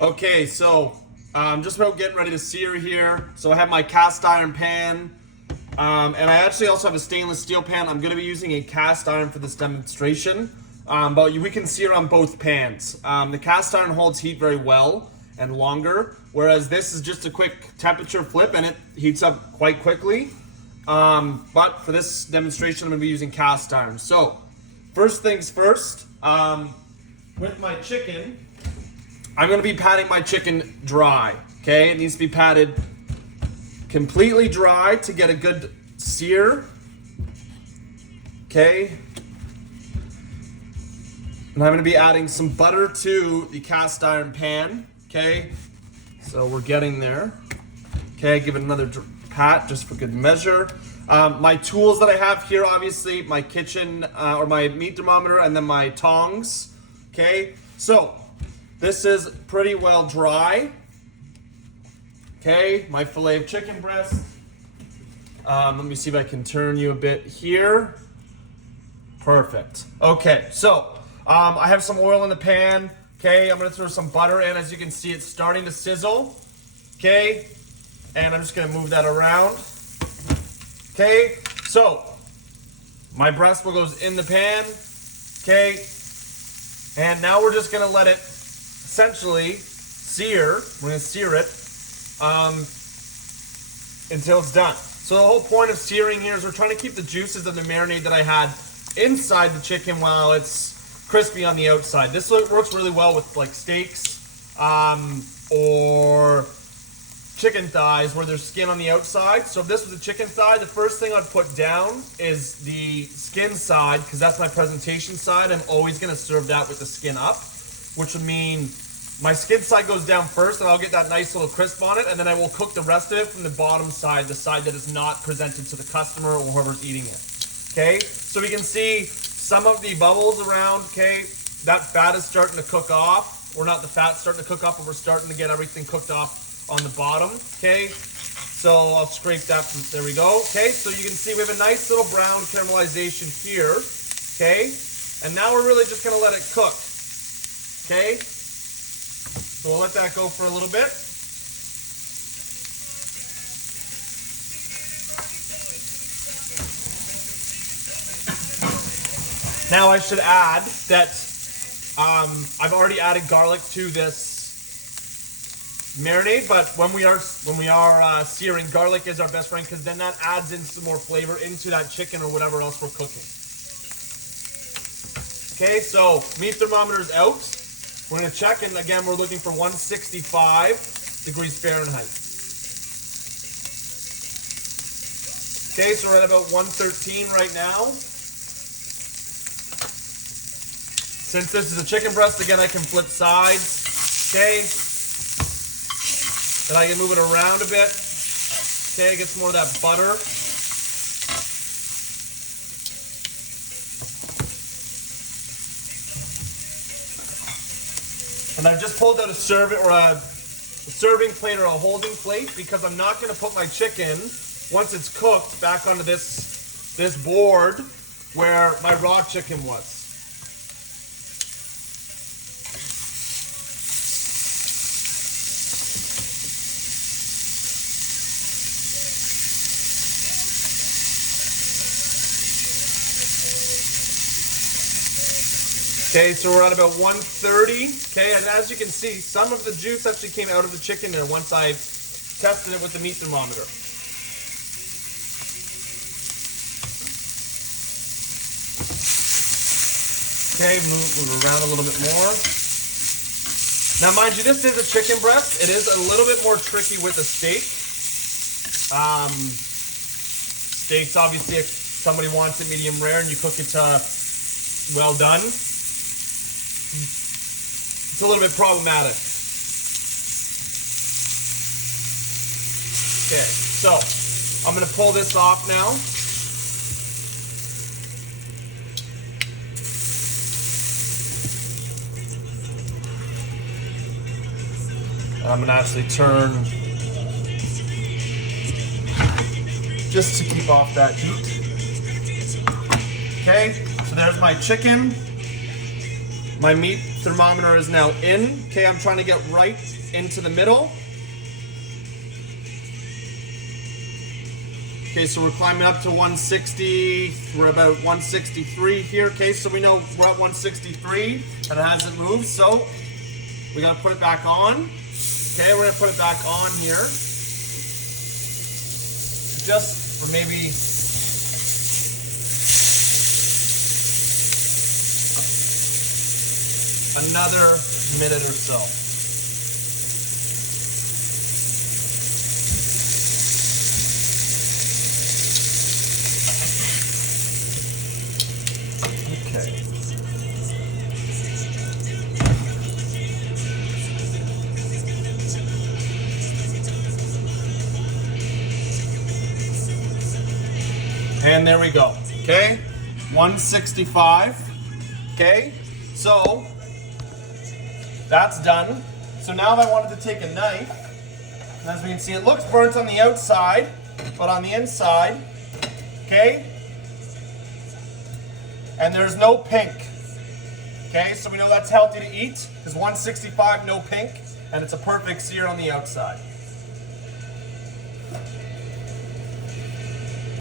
Okay, so I'm just about getting ready to sear here. So I have my cast iron pan, and I actually also have a stainless steel pan. I'm going to be using a cast iron for this demonstration, but we can sear on both pans. The cast iron holds heat very well and longer, whereas this is just a quick temperature flip and it heats up quite quickly. But for this demonstration, I'm going to be using cast iron. So first things first, with my chicken, I'm going to be patting my chicken dry, okay? It needs to be patted completely dry to get a good sear, okay? And I'm going to be adding some butter to the cast iron pan, okay? So we're getting there. Okay, give it another pat just for good measure. My tools that I have here, obviously, my kitchen, or my meat thermometer, and then my tongs, okay? So this is pretty well dry. Okay, my fillet of chicken breast. Let me see if I can turn you a bit here. Perfect. Okay, so I have some oil in the pan. Okay, I'm gonna throw some butter in. As you can see, it's starting to sizzle. Okay, and I'm just gonna move that around. Okay, so my breast will goes in the pan. Okay, and now we're just gonna let it essentially sear. We're gonna sear it until it's done. So the whole point of searing here is we're trying to keep the juices of the marinade that I had inside the chicken while it's crispy on the outside. This works really well with like steaks or chicken thighs where there's skin on the outside. So if this was a chicken thigh, the first thing I'd put down is the skin side, because that's my presentation side. I'm always gonna serve that with the skin up, which would mean my skin side goes down first and I'll get that nice little crisp on it, and then I will cook the rest of it from the bottom side, the side that is not presented to the customer or whoever's eating it. Okay, so we can see some of the bubbles around. Okay, that fat is starting to cook off, or not the fat starting to cook off, but we're starting to get everything cooked off on the bottom. Okay, so I'll scrape that from, there we go. Okay, so you can see we have a nice little brown caramelization here. Okay, and now we're really just gonna let it cook. Okay, so we'll let that go for a little bit. Now I should add that I've already added garlic to this marinade, but when we are searing, garlic is our best friend, because then that adds in some more flavor into that chicken or whatever else we're cooking. Okay, so meat thermometer's out. We're gonna check, and again, we're looking for 165 degrees Fahrenheit. Okay, so we're at about 113 right now. Since this is a chicken breast, again, I can flip sides. Okay, and I can move it around a bit. Okay, get some more of that butter. And I've just pulled out a serving plate or a holding plate, because I'm not going to put my chicken, once it's cooked, back onto this board where my raw chicken was. Okay, so we're at about 130. Okay, and as you can see, some of the juice actually came out of the chicken there once I tested it with the meat thermometer. Okay, move around a little bit more. Now, mind you, this is a chicken breast. It is a little bit more tricky with a steak. Steaks, obviously, if somebody wants it medium rare and you cook it well done, it's a little bit problematic. Okay, so I'm going to pull this off now. I'm going to actually turn just to keep off that heat. Okay, so there's my chicken, my meat Thermometer is now in. Okay, I'm trying to get right into the middle. Okay, so we're climbing up to 160. We're about 163 here. Okay, so we know we're at 163 and it hasn't moved. So we gotta put it back on. Okay, we're gonna put it back on here. Just for maybe another minute or so. Okay. And there we go. Okay, 165. Okay, so that's done. So now if I wanted to take a knife, and as we can see, it looks burnt on the outside, but on the inside, okay, and there's no pink. Okay, so we know that's healthy to eat, because 165, no pink, and it's a perfect sear on the outside.